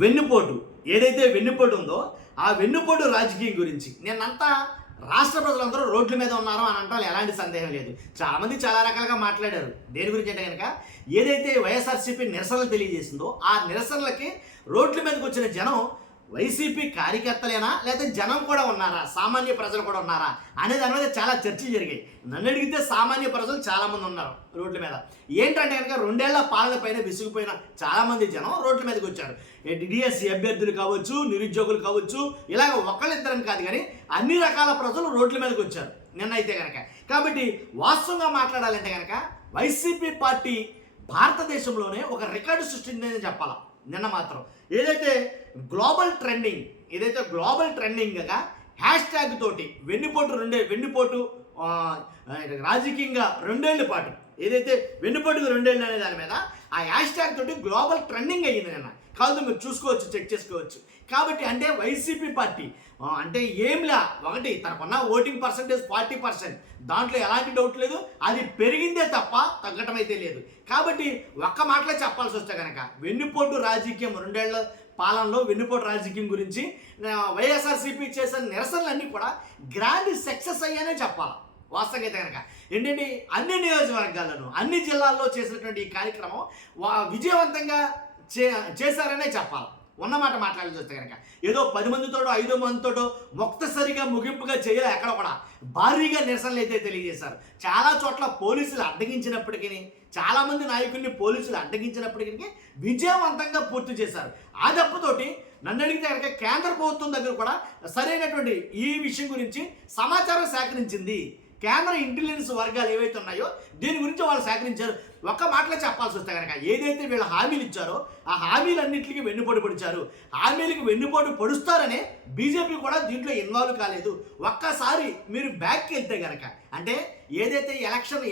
వెన్నుపోటు ఏదైతే వెన్నుపోటు ఉందో ఆ వెన్నుపోటు రాజకీయం గురించి నేనంతా రాష్ట్ర ప్రజలందరూ రోడ్ల మీద ఉన్నారు అని అంటారు, ఎలాంటి సందేహం లేదు. చాలామంది చాలా రకాలుగా మాట్లాడారు. దేని గురించి అంటే కనుక ఏదైతే వైఎస్ఆర్సీపీ నిరసనలు తెలియజేసిందో ఆ నిరసనలకి రోడ్ల మీదకి వచ్చిన జనం వైసీపీ కార్యకర్తలేనా లేదా జనం కూడా ఉన్నారా, సామాన్య ప్రజలు కూడా ఉన్నారా అనే దాని మీద చాలా చర్చలు జరిగాయి. నన్ను అడిగితే సామాన్య ప్రజలు చాలామంది ఉన్నారు రోడ్ల మీద. ఏంటంటే కనుక 2 ఏళ్ల పాలన పైన విసిగిపోయిన చాలామంది జనం రోడ్ల మీదకి వచ్చారు. డిఎస్సి అభ్యర్థులు కావచ్చు, నిరుద్యోగులు కావచ్చు, ఇలాగ ఒకళ్ళిద్దరని కాదు కానీ అన్ని రకాల ప్రజలు రోడ్ల మీదకి వచ్చారు నిన్న అయితే కనుక. కాబట్టి వాస్తవంగా మాట్లాడాలంటే కనుక వైసీపీ పార్టీ భారతదేశంలోనే ఒక రికార్డు సృష్టించిందని చెప్పాలి. నిన్న మాత్రం ఏదైతే గ్లోబల్ ట్రెండింగ్గా హ్యాష్ ట్యాగ్ తోటి వెన్నుపోటు రాజకీయంగా 2 ఏళ్ల పాటు ఏదైతే వెన్నుపోటుకు 2 ఏళ్ళు అనే దాని మీద ఆ హ్యాష్ ట్యాగ్ తోటి గ్లోబల్ ట్రెండింగ్ అయ్యింది నిన్న. కాదు మీరు చూసుకోవచ్చు, చెక్ చేసుకోవచ్చు. కాబట్టి అంటే వైసీపీ పార్టీ అంటే ఏంలా ఒకటి తనకున్న ఓటింగ్ పర్సంటేజ్ 40%, దాంట్లో ఎలాంటి డౌట్ లేదు. అది పెరిగిందే తప్ప తగ్గటం అయితే లేదు. కాబట్టి ఒక్క మాటలో చెప్పాల్సి వస్తే కనుక వెన్నుపోటు రాజకీయం 2 ఏళ్ల పాలనలో వెన్నుపోటు రాజకీయం గురించి వైఎస్ఆర్సీపీ చేసిన నిరసనలన్నీ కూడా గ్రాండ్ సక్సెస్ అయ్యానే చెప్పాలి. వాస్తవంగా అయితే కనుక ఏంటంటే అన్ని నియోజకవర్గాలను అన్ని జిల్లాల్లో చేసినటువంటి ఈ కార్యక్రమం విజయవంతంగా చేశారనే చెప్పాలి. ఉన్నమాట మాట్లాడాల్సి వస్తే కనుక ఏదో 10 మందితోటో 5 మందితోటో మొక్తసరిగా ముగింపుగా చేయలే. ఎక్కడ కూడా భారీగా నిరసనలు అయితే తెలియజేశారు. చాలా చోట్ల పోలీసులు అడ్డగించినప్పటికీ, చాలామంది నాయకుల్ని పోలీసులు అడ్డగించినప్పటికీ విజయవంతంగా పూర్తి చేశారు. ఆ దెబ్బతోటి నన్ను అడిగితే కనుక కేంద్ర ప్రభుత్వం దగ్గర కూడా సరైనటువంటి ఈ విషయం గురించి సమాచారం సేకరించింది. కేంద్ర ఇంటెలిజెన్స్ వర్గాలు ఏవైతే ఉన్నాయో దీని గురించి వాళ్ళు సేకరించారు. ఒక్క మాటలో చెప్పాల్సి వస్తే కనుక ఏదైతే వీళ్ళు హామీలు ఇచ్చారో ఆ హామీలన్నింటికి వెన్నుపోటు పొడిచారు. హామీలకి వెన్నుపోటు పొడుస్తారనే బీజేపీ కూడా దీంట్లో ఇన్వాల్వ్ కాలేదు. ఒక్కసారి మీరు బ్యాక్కి వెళ్తే కనుక అంటే ఏదైతే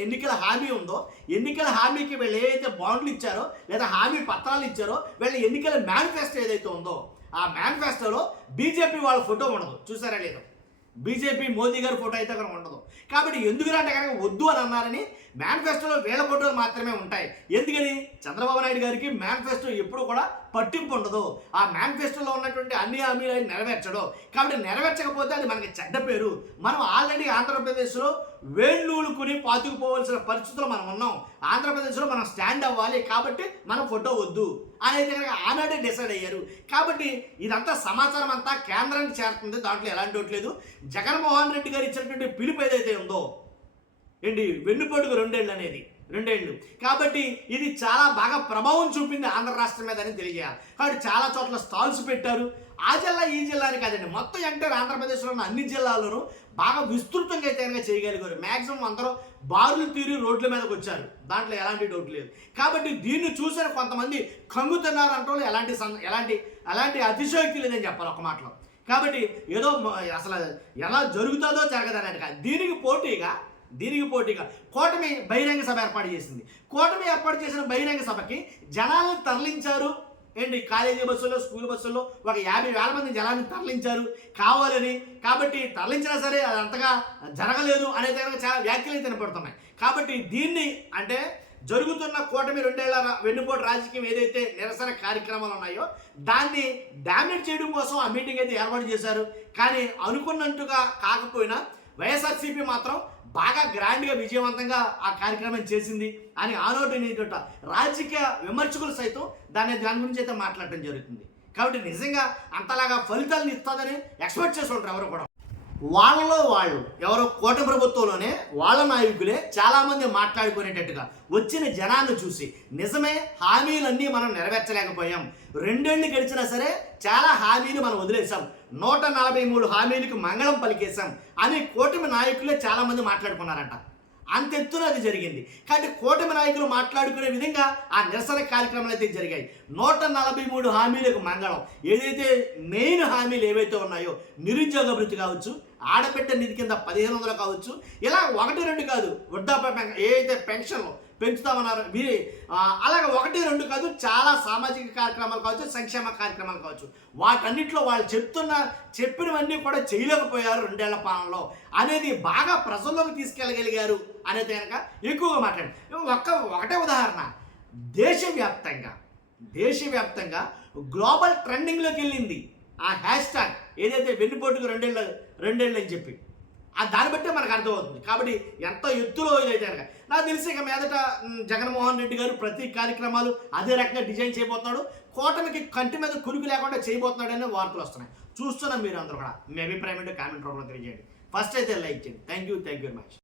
ఎన్నికల హామీ ఉందో ఎన్నికల హామీకి వీళ్ళు ఏదైతే బాండ్లు ఇచ్చారో లేదా హామీ పత్రాలు ఇచ్చారో వీళ్ళ ఎన్నికల మేనిఫెస్టో ఏదైతే ఉందో ఆ మేనిఫెస్టోలో బీజేపీ వాళ్ళ ఫోటో ఉండదు. చూసారా లేదు? బీజేపీ మోదీ గారి ఫోటో అయితే కనుక ఉండదు. కాబట్టి ఎందుకంటే కనుక వద్దు అని అన్నారని మేనిఫెస్టోలో వీళ్ళ ఫోటోలు మాత్రమే ఉంటాయి. ఎందుకని చంద్రబాబు నాయుడు గారికి మేనిఫెస్టో ఎప్పుడు కూడా పట్టింపు ఉండదు. ఆ మేనిఫెస్టోలో ఉన్నటువంటి అన్ని హామీలు నెరవేర్చడం. కాబట్టి నెరవేర్చకపోతే అది మనకి చెడ్డ పేరు. మనం ఆల్రెడీ ఆంధ్రప్రదేశ్లో వేళ్ళూలుకుని పాతుకుపోవాల్సిన పరిస్థితుల్లో మనం ఉన్నాం. ఆంధ్రప్రదేశ్లో మనం స్టాండ్ అవ్వాలి. కాబట్టి మన ఫోటో వద్దు అనేది కనుక ఆనాడే డిసైడ్ అయ్యారు. కాబట్టి ఇదంతా సమాచారం అంతా కేంద్రానికి చేరుతుంది. దాంట్లో ఎలాంటి డౌట్ లేదు. జగన్మోహన్ రెడ్డి గారు ఇచ్చినటువంటి పిలుపు ఏదైతే ఉందో ఏంటి వెన్నుపోటుకు 2 ఏళ్ళు అనేది 2 ఏళ్ళు. కాబట్టి ఇది చాలా బాగా ప్రభావం చూపింది ఆంధ్ర రాష్ట్రం మీద అని తెలియజేయాలి. కాబట్టి చాలా చోట్ల స్టాల్స్ పెట్టారు. ఆ జిల్లా ఈ జిల్లాని కాదండి, మొత్తం ఎంటర్ ఆంధ్రప్రదేశ్లో ఉన్న అన్ని జిల్లాల్లోనూ బాగా విస్తృతంగా అయితే కనుక చేయగలిగారు. మ్యాక్సిమం అందరూ బారులు తీరి రోడ్ల మీదకి వచ్చారు. దాంట్లో ఎలాంటి డౌట్ లేదు. కాబట్టి దీన్ని చూసిన కొంతమంది కంగుతున్నారు అంటే ఎలాంటి అతిశయోక్తి లేదని చెప్పాలి ఒక మాటలో. కాబట్టి ఏదో అసలు ఎలా జరుగుతుందో జరగదన్నట్టు కాదు. దీనికి పోటీగా కూటమి బహిరంగ సభ ఏర్పాటు చేసింది. కూటమి ఏర్పాటు చేసిన బహిరంగ సభకి జనాలను తరలించారు. ఏంటి కాలేజీ బస్సుల్లో, స్కూల్ బస్సుల్లో ఒక 50,000 మంది జనాన్ని తరలించారు కావాలని. కాబట్టి తరలించినా సరే అది అంతగా జరగలేదు అనేది కనుక చాలా వ్యాఖ్యలు వినపడుతున్నాయి. కాబట్టి దీన్ని అంటే జరుగుతున్న కూటమి 2 ఏళ్ల వెన్నుపోటు రాజకీయం ఏదైతే నిరసన కార్యక్రమాలు ఉన్నాయో దాన్ని డామినేట్ చేయడం కోసం ఆ మీటింగ్ అయితే ఏర్పాటు చేశారు. కానీ అనుకున్నట్టుగా కాకపోయినా వైఎస్ఆర్సీపీ మాత్రం బాగా గ్రాండ్గా విజయవంతంగా ఆ కార్యక్రమం చేసింది అని ఆనోటి రాజకీయ విమర్శకులు సైతం దాని గురించి అయితే మాట్లాడటం జరుగుతుంది. కాబట్టి నిజంగా అంతలాగా ఫలితాలను ఇస్తుందని ఎక్స్పెక్ట్ చేసి ఉంటారు ఎవరు కూడా. వాళ్ళలో వాళ్ళు ఎవరో కూటమి ప్రభుత్వంలోనే వాళ్ళ నాయకులే చాలామంది మాట్లాడుకునేటట్టుగా వచ్చిన జనాన్ని చూసి నిజమే హామీలన్నీ మనం నెరవేర్చలేకపోయాం, 2 ఏళ్ళు గడిచినా సరే చాలా హామీలు మనం వదిలేసాం, 143 హామీలకు మంగళం పలికేశాం అని కూటమి నాయకులే చాలామంది మాట్లాడుకున్నారంట. అంతెత్తున అది జరిగింది. కాబట్టి కూటమి నాయకులు మాట్లాడుకునే విధంగా ఆ నిరసన కార్యక్రమాలు అయితే జరిగాయి. 143 హామీలకు మంగళం. ఏదైతే మెయిన్ హామీలు ఏవైతే ఉన్నాయో నిరుద్యోగ భృతి కావచ్చు, ఆడబిడ్డ నిధి కింద 1500 కావచ్చు, ఇలా 1-2 కాదు, వృద్ధాప్య ఏదైతే పెన్షన్లు పెంచుతామన్నారు అలాగే 1-2 కాదు, చాలా సామాజిక కార్యక్రమాలు కావచ్చు, సంక్షేమ కార్యక్రమాలు కావచ్చు, వాటన్నిటిలో వాళ్ళు చెప్పినవన్నీ కూడా చేయలేకపోయారు 2 ఏళ్ల పాలనలో అనేది బాగా ప్రజల్లోకి తీసుకెళ్ళగలిగారు అనేది కనుక ఎక్కువగా మాట్లాడారు. ఒకటే ఉదాహరణ, దేశవ్యాప్తంగా గ్లోబల్ ట్రెండింగ్లోకి వెళ్ళింది ఆ హ్యాష్ ట్యాగ్ ఏదైతే వెన్నుపోటుకు రెండేళ్ళు అని చెప్పి దాన్ని బట్టే మనకు అర్థమవుతుంది. కాబట్టి ఎంత ఎత్తులో ఇదైతే కనుక నాకు తెలిసి ఇక మీదట జగన్మోహన్ రెడ్డి గారు ప్రతి కార్యక్రమాలు అదే రకంగా డిజైన్ చేయబోతున్నాడు. కూటమికి కంటి మీద కురుకు లేకుండా చేయబోతున్నాడు అనే వార్తలు వస్తున్నాయి. చూస్తున్నాం. మీరు అందరూ కూడా మీ అభిప్రాయం ఏంటో కామెంట్ రూపంలో తెలియజేయండి. ఫస్ట్ అయితే లైక్ చేయండి. Thank you very much.